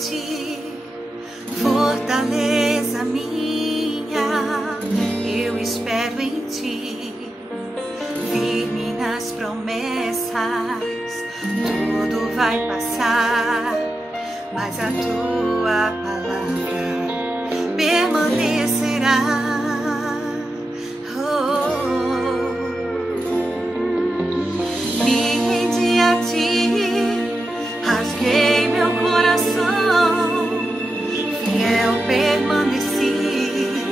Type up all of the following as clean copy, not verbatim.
ti, fortaleza minha, eu espero em ti, firme nas promessas, tudo vai passar, mas a tua palavra permanecerá. Me rendi a ti, rasguei meu coração, fiel permaneci,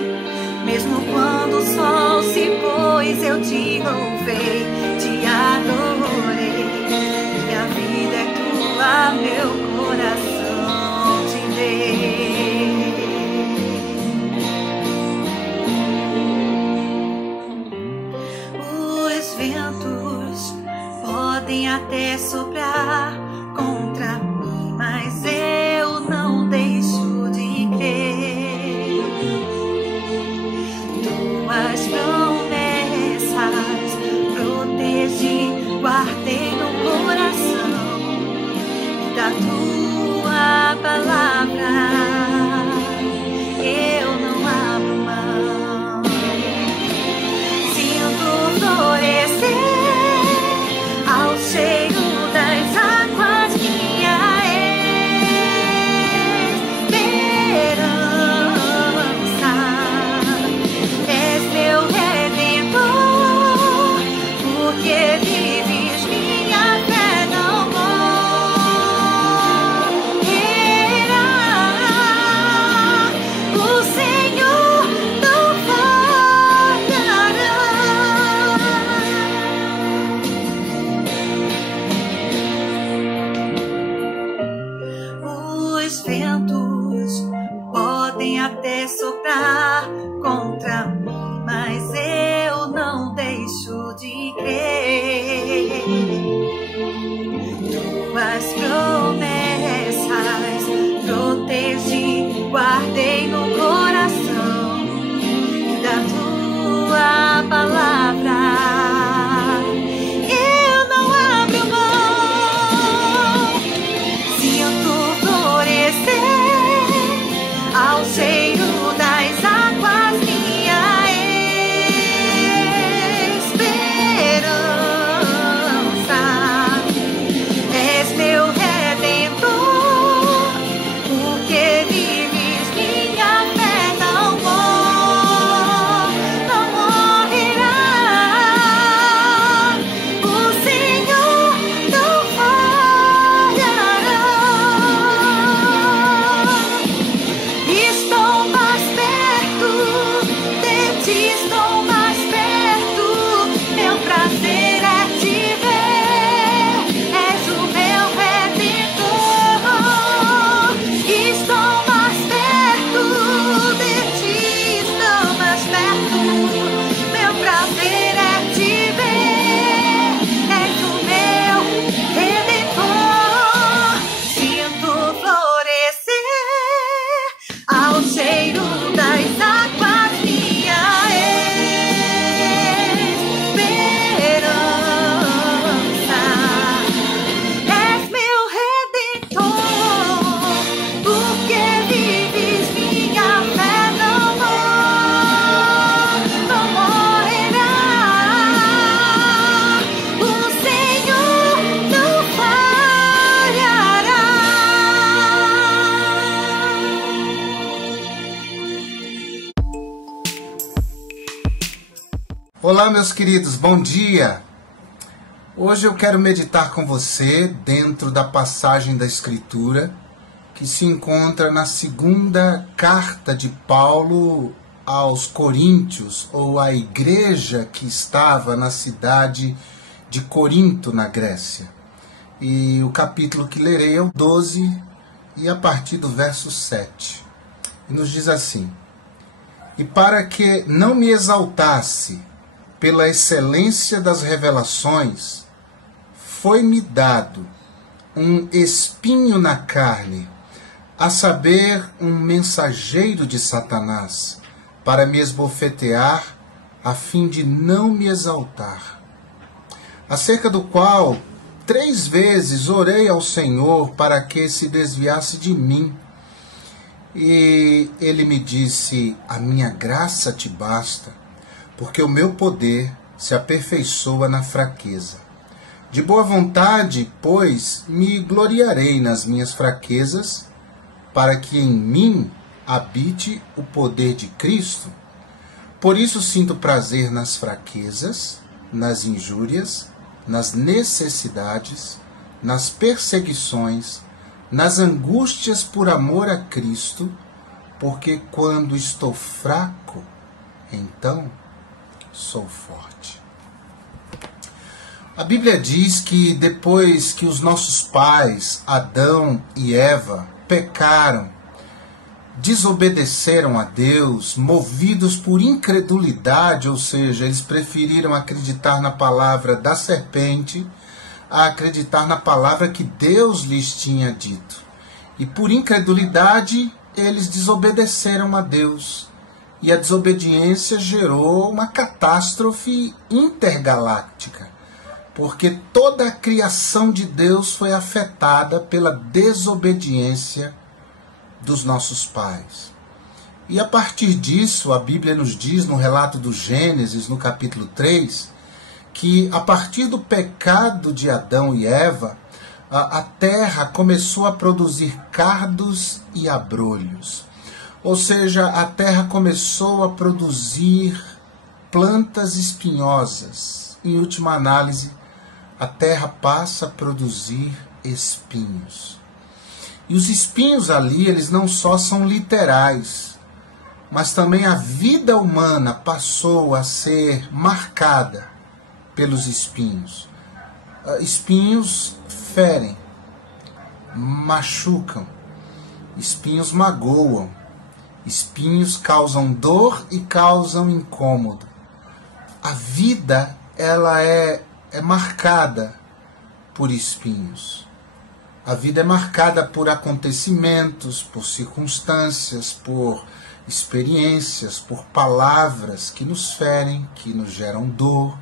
mesmo quando o sol se pôs, eu te louvei, te adorei, minha vida é tua, meu coração te dei. Os ventos podem até soprar contra mim, mas eu não deixo de crer. Tuas promessas protegi, guardei no coração, e da tua palavra eu não abro mão. Sinto florescer ao cheiro das águas, minha esperança. És meu redentor, porque vives, minha fé não morrerá. O Senhor não falhará. Os ventos podem até soprar contra mim, mas eu não deixo de crer. Tuas promessas protegi, guardei no coração, e da tua palavra eu não abro mão. Sinto florescer ao cheiro das águas, minha esperança. És meu redentor, porque vives, minha fé não morrerá. O Senhor não falhará. Estou mais perto de ti, estou mais perto, meu prazer é te ver, és o meu redentor. Estou mais perto de ti, estou mais perto, meu prazer é te ver, és o meu redentor. Sinto florescer ao cheiro das águas, minha esperança. És meu redentor, porque vives, minha fé não morrerá. O Senhor não falhará. Olá, meus queridos, bom dia! Hoje eu quero meditar com você dentro da passagem da Escritura que se encontra na segunda carta de Paulo aos Coríntios, ou à igreja que estava na cidade de Corinto, na Grécia. E o capítulo que lerei é o 12 e a partir do verso 7. E nos diz assim: E para que não me exaltasse pela excelência das revelações, foi-me dado um espinho na carne, a saber, um mensageiro de Satanás, para me esbofetear, a fim de não me exaltar. Acerca do qual 3 vezes orei ao Senhor para que se desviasse de mim. E ele me disse: a minha graça te basta, porque o meu poder se aperfeiçoa na fraqueza. De boa vontade, pois, me gloriarei nas minhas fraquezas, para que em mim habite o poder de Cristo. Por isso sinto prazer nas fraquezas, nas injúrias, nas necessidades, nas perseguições, nas angústias por amor a Cristo, porque quando estou fraco, então sou forte. A Bíblia diz que depois que os nossos pais, Adão e Eva, pecaram, desobedeceram a Deus, movidos por incredulidade, ou seja, eles preferiram acreditar na palavra da serpente a acreditar na palavra que Deus lhes tinha dito. E por incredulidade, eles desobedeceram a Deus. E a desobediência gerou uma catástrofe intergaláctica, porque toda a criação de Deus foi afetada pela desobediência dos nossos pais. E a partir disso, a Bíblia nos diz no relato do Gênesis, no capítulo 3, que a partir do pecado de Adão e Eva, a terra começou a produzir cardos e abrolhos. Ou seja, a terra começou a produzir plantas espinhosas. Em última análise, a terra passa a produzir espinhos. E os espinhos ali, eles não só são literais, mas também a vida humana passou a ser marcada pelos espinhos. Espinhos ferem, machucam, espinhos magoam, espinhos causam dor e causam incômodo. A vida, ela é marcada por espinhos. A vida é marcada por acontecimentos, por circunstâncias, por experiências, por palavras que nos ferem, que nos geram dor,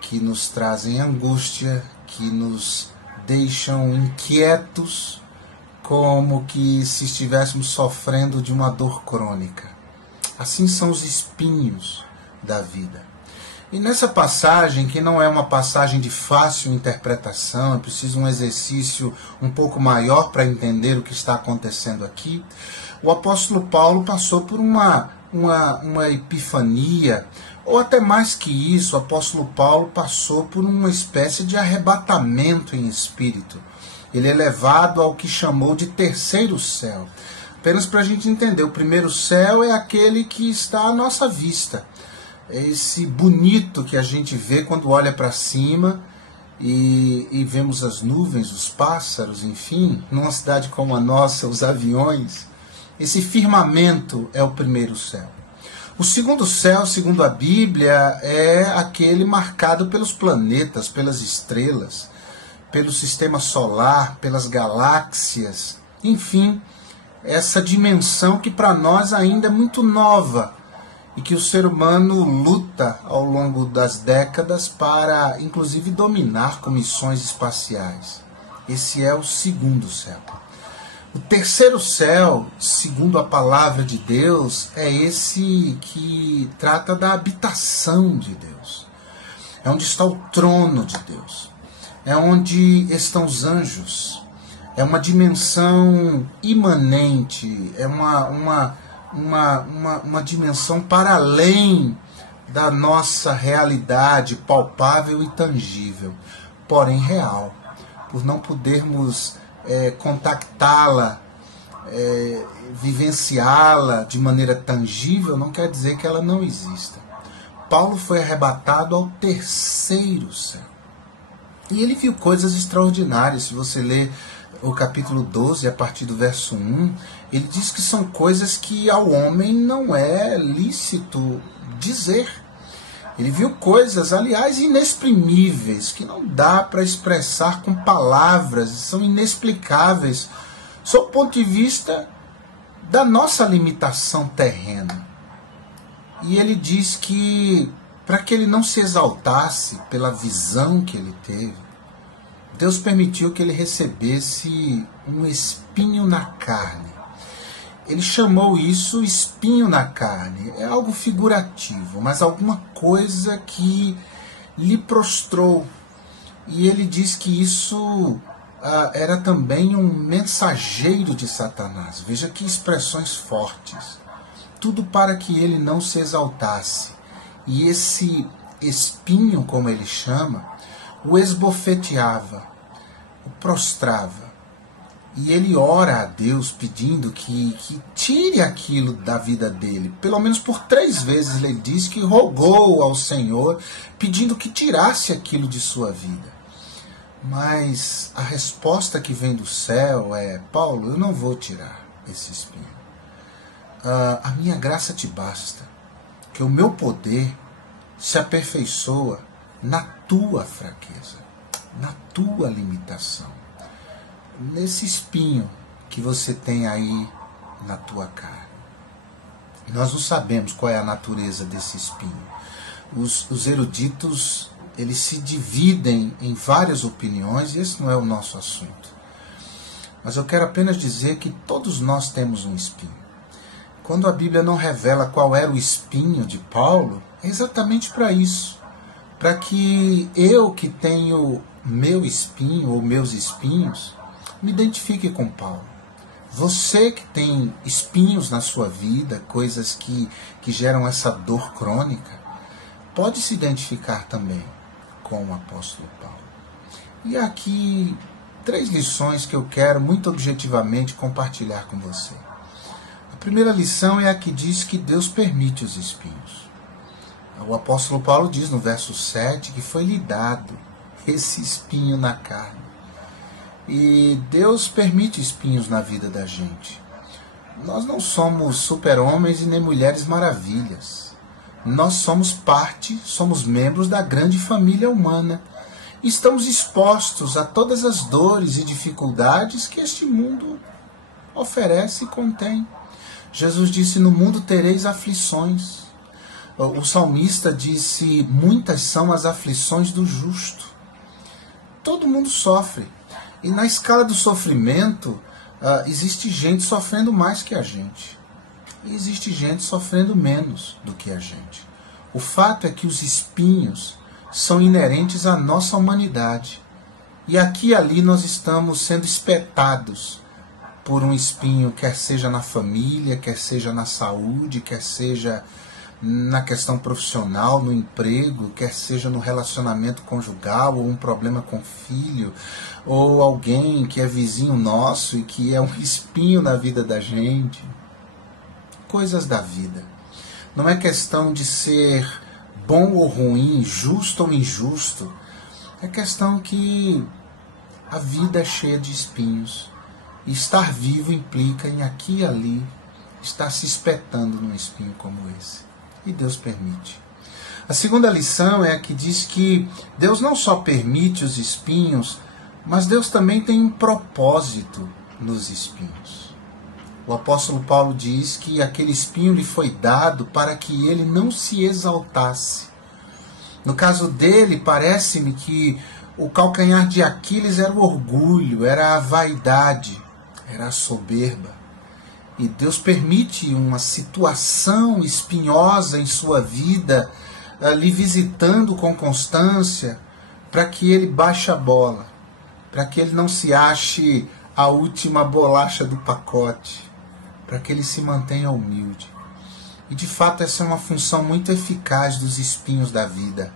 que nos trazem angústia, que nos deixam inquietos, como que se estivéssemos sofrendo de uma dor crônica. Assim são os espinhos da vida. E nessa passagem, que não é uma passagem de fácil interpretação, é preciso um exercício um pouco maior para entender o que está acontecendo aqui, o apóstolo Paulo passou por uma epifania, ou até mais que isso, o apóstolo Paulo passou por uma espécie de arrebatamento em espírito. Ele é levado ao que chamou de terceiro céu. Apenas para a gente entender, o primeiro céu é aquele que está à nossa vista. É esse bonito que a gente vê quando olha para cima e vemos as nuvens, os pássaros, enfim, numa cidade como a nossa, os aviões. Esse firmamento é o primeiro céu. O segundo céu, segundo a Bíblia, é aquele marcado pelos planetas, pelas estrelas, pelo sistema solar, pelas galáxias, enfim, essa dimensão que para nós ainda é muito nova e que o ser humano luta ao longo das décadas para, inclusive, dominar com missões espaciais. Esse é o segundo céu. O terceiro céu, segundo a palavra de Deus, é esse que trata da habitação de Deus. É onde está o trono de Deus. É onde estão os anjos. É uma dimensão imanente, é uma dimensão para além da nossa realidade palpável e tangível, porém real. Por não podermos contactá-la, vivenciá-la de maneira tangível, não quer dizer que ela não exista. Paulo foi arrebatado ao terceiro céu. E ele viu coisas extraordinárias. Se você ler o capítulo 12, a partir do verso 1, ele diz que são coisas que ao homem não é lícito dizer. Ele viu coisas, aliás, inexprimíveis, que não dá para expressar com palavras, são inexplicáveis, sob o ponto de vista da nossa limitação terrena. E ele diz que, para que ele não se exaltasse pela visão que ele teve, Deus permitiu que ele recebesse um espinho na carne. Ele chamou isso espinho na carne. É algo figurativo, mas alguma coisa que lhe prostrou. E ele diz que isso era também um mensageiro de Satanás. Veja que expressões fortes. Tudo para que ele não se exaltasse. E esse espinho, como ele chama, o esbofeteava, o prostrava. E ele ora a Deus pedindo que tire aquilo da vida dele. Pelo menos por 3 vezes ele diz que rogou ao Senhor, pedindo que tirasse aquilo de sua vida. Mas a resposta que vem do céu é: Paulo, eu não vou tirar esse espinho. A minha graça te basta, que o meu poder se aperfeiçoa na tua fraqueza, na tua limitação, nesse espinho que você tem aí na tua carne. Nós não sabemos qual é a natureza desse espinho. Os eruditos, eles se dividem em várias opiniões, e esse não é o nosso assunto. Mas eu quero apenas dizer que todos nós temos um espinho. Quando a Bíblia não revela qual era o espinho de Paulo, é exatamente para isso. Para que eu, que tenho meu espinho ou meus espinhos, me identifique com Paulo. Você que tem espinhos na sua vida, coisas que geram essa dor crônica, pode se identificar também com o apóstolo Paulo. E aqui 3 lições que eu quero muito objetivamente compartilhar com você. A primeira lição é a que diz que Deus permite os espinhos. O apóstolo Paulo diz no verso 7 que foi-lhe dado esse espinho na carne. E Deus permite espinhos na vida da gente. Nós não somos super-homens e nem mulheres maravilhas. Nós somos parte, somos membros da grande família humana. E estamos expostos a todas as dores e dificuldades que este mundo oferece e contém. Jesus disse: no mundo tereis aflições. O salmista disse: muitas são as aflições do justo. Todo mundo sofre. E na escala do sofrimento, existe gente sofrendo mais que a gente. E existe gente sofrendo menos do que a gente. O fato é que os espinhos são inerentes à nossa humanidade. E aqui e ali nós estamos sendo espetados por um espinho, quer seja na família, quer seja na saúde, quer seja na questão profissional, no emprego, quer seja no relacionamento conjugal, ou um problema com o filho, ou alguém que é vizinho nosso e que é um espinho na vida da gente. Coisas da vida. Não é questão de ser bom ou ruim, justo ou injusto. É questão que a vida é cheia de espinhos. E estar vivo implica em aqui e ali estar se espetando num espinho como esse. E Deus permite. A segunda lição é a que diz que Deus não só permite os espinhos, mas Deus também tem um propósito nos espinhos. O apóstolo Paulo diz que aquele espinho lhe foi dado para que ele não se exaltasse. No caso dele, parece-me que o calcanhar de Aquiles era o orgulho, era a vaidade, era a soberba. E Deus permite uma situação espinhosa em sua vida, lhe visitando com constância, para que ele baixe a bola, para que ele não se ache a última bolacha do pacote, para que ele se mantenha humilde. E de fato essa é uma função muito eficaz dos espinhos da vida,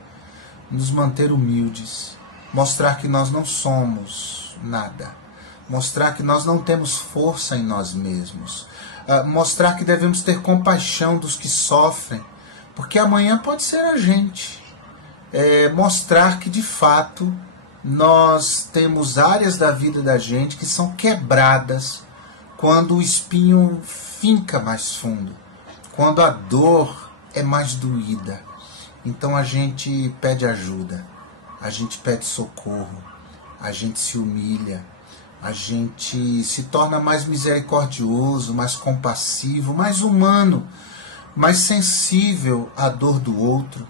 nos manter humildes, mostrar que nós não somos nada, mostrar que nós não temos força em nós mesmos, mostrar que devemos ter compaixão dos que sofrem, porque amanhã pode ser a gente. Mostrar que de fato nós temos áreas da vida da gente que são quebradas quando o espinho finca mais fundo, quando a dor é mais doída. Então a gente pede ajuda, a gente pede socorro, a gente se humilha, a gente se torna mais misericordioso, mais compassivo, mais humano, mais sensível à dor do outro,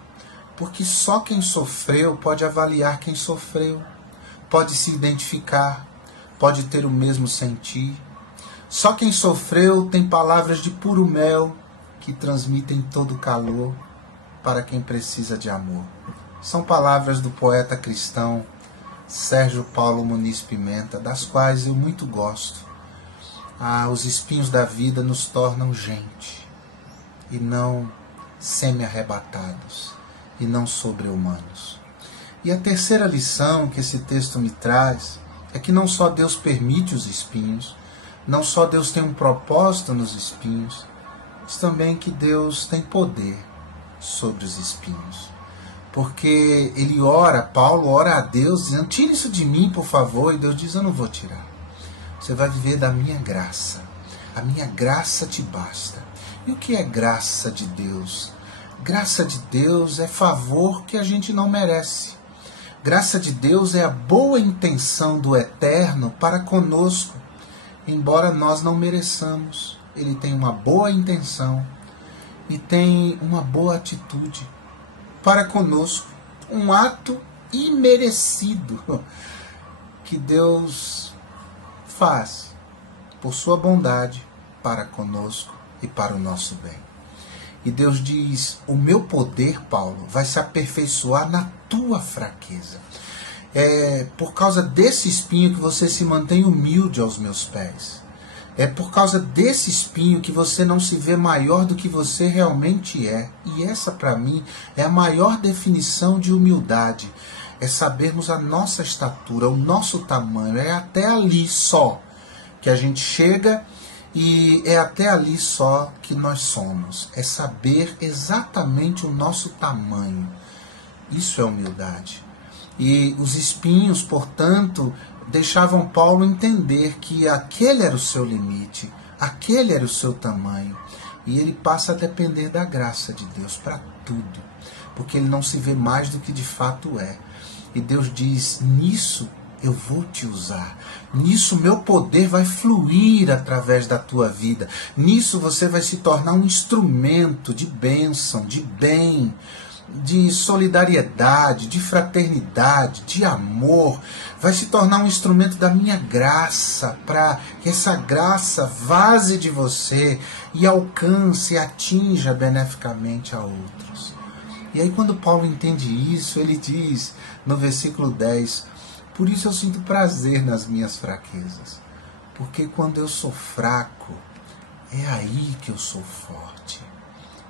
porque só quem sofreu pode avaliar quem sofreu. pode se identificar, pode ter o mesmo sentir. Só quem sofreu tem palavras de puro mel que transmitem todo calor para quem precisa de amor. São palavras do poeta cristão Sérgio Paulo Muniz Pimenta, das quais eu muito gosto. Os espinhos da vida nos tornam gente, e não semi-arrebatados, e não sobre-humanos. E a terceira lição que esse texto me traz é que não só Deus permite os espinhos, não só Deus tem um propósito nos espinhos, mas também que Deus tem poder sobre os espinhos. Porque ele ora, Paulo ora a Deus, dizendo, tire isso de mim, por favor, e Deus diz, eu não vou tirar. Você vai viver da minha graça. A minha graça te basta. E o que é graça de Deus? Graça de Deus é favor que a gente não merece. Graça de Deus é a boa intenção do Eterno para conosco, embora nós não mereçamos. Ele tem uma boa intenção e tem uma boa atitude para conosco, um ato imerecido que Deus faz por sua bondade para conosco e para o nosso bem. E Deus diz, o meu poder, Paulo, vai se aperfeiçoar na tua fraqueza. É por causa desse espinho que você se mantém humilde aos meus pés. É por causa desse espinho que você não se vê maior do que você realmente é. E essa, para mim, é a maior definição de humildade. É sabermos a nossa estatura, o nosso tamanho. É até ali só que a gente chega e é até ali só que nós somos. É saber exatamente o nosso tamanho. Isso é humildade. E os espinhos, portanto, deixavam Paulo entender que aquele era o seu limite, aquele era o seu tamanho. E ele passa a depender da graça de Deus para tudo, porque ele não se vê mais do que de fato é. E Deus diz, nisso eu vou te usar, nisso meu poder vai fluir através da tua vida, nisso você vai se tornar um instrumento de bênção, de bem, de solidariedade, de fraternidade, de amor, vai se tornar um instrumento da minha graça, para que essa graça vaze de você e alcance e atinja beneficamente a outros. E aí quando Paulo entende isso, ele diz no versículo 10, por isso eu sinto prazer nas minhas fraquezas, porque quando eu sou fraco, é aí que eu sou forte.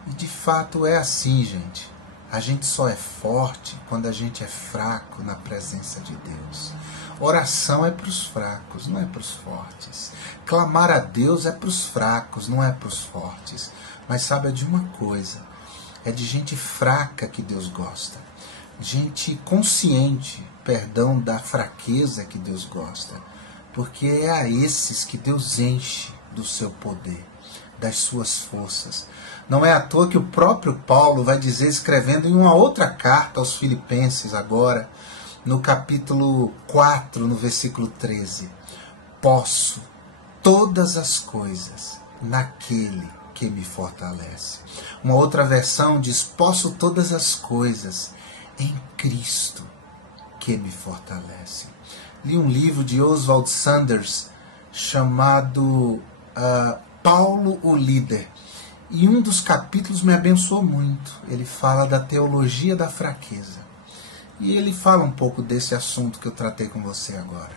E de fato é assim, gente. A gente só é forte quando a gente é fraco na presença de Deus. Oração é para os fracos, não é para os fortes. Clamar a Deus é para os fracos, não é para os fortes. Mas saiba de uma coisa, é de gente fraca que Deus gosta. Gente consciente, da fraqueza que Deus gosta. Porque é a esses que Deus enche do seu poder, das suas forças. Não é à toa que o próprio Paulo vai dizer, escrevendo em uma outra carta aos Filipenses agora, no capítulo 4, no versículo 13, posso todas as coisas naquele que me fortalece. Uma outra versão diz, posso todas as coisas em Cristo que me fortalece. Li um livro de Oswald Sanders chamado Paulo o Líder. E um dos capítulos me abençoou muito. Ele fala da teologia da fraqueza. E ele fala um pouco desse assunto que eu tratei com você agora.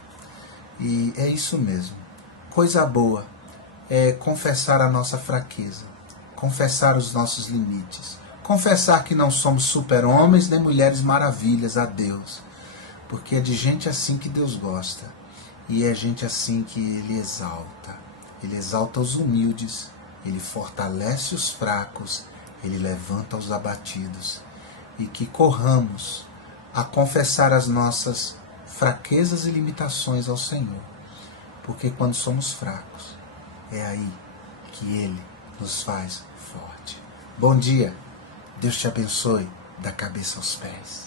E é isso mesmo. Coisa boa é confessar a nossa fraqueza. Confessar os nossos limites. Confessar que não somos super-homens nem mulheres maravilhas a Deus. Porque é de gente assim que Deus gosta. E é gente assim que Ele exalta. Ele exalta os humildes. Ele fortalece os fracos, Ele levanta os abatidos. E que corramos a confessar as nossas fraquezas e limitações ao Senhor. Porque quando somos fracos, é aí que Ele nos faz forte. Bom dia, Deus te abençoe da cabeça aos pés.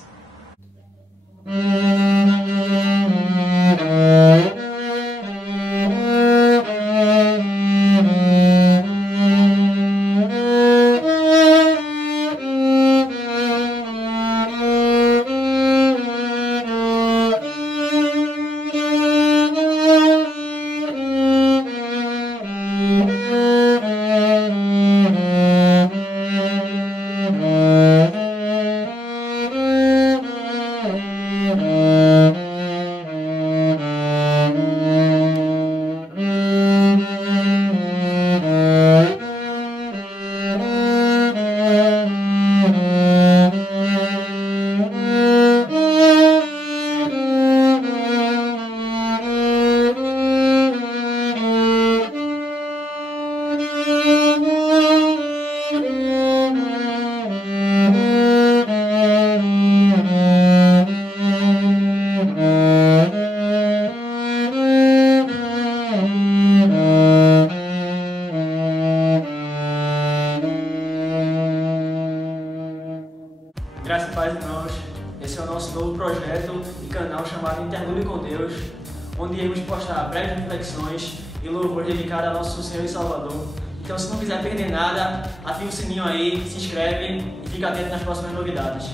pais e irmãos. Esse é o nosso novo projeto e canal chamado Interlúdio com Deus, onde iremos postar breves reflexões e louvor dedicado ao nosso Senhor e Salvador. Então, se não quiser perder nada, ativa o sininho aí, se inscreve e fica atento nas próximas novidades.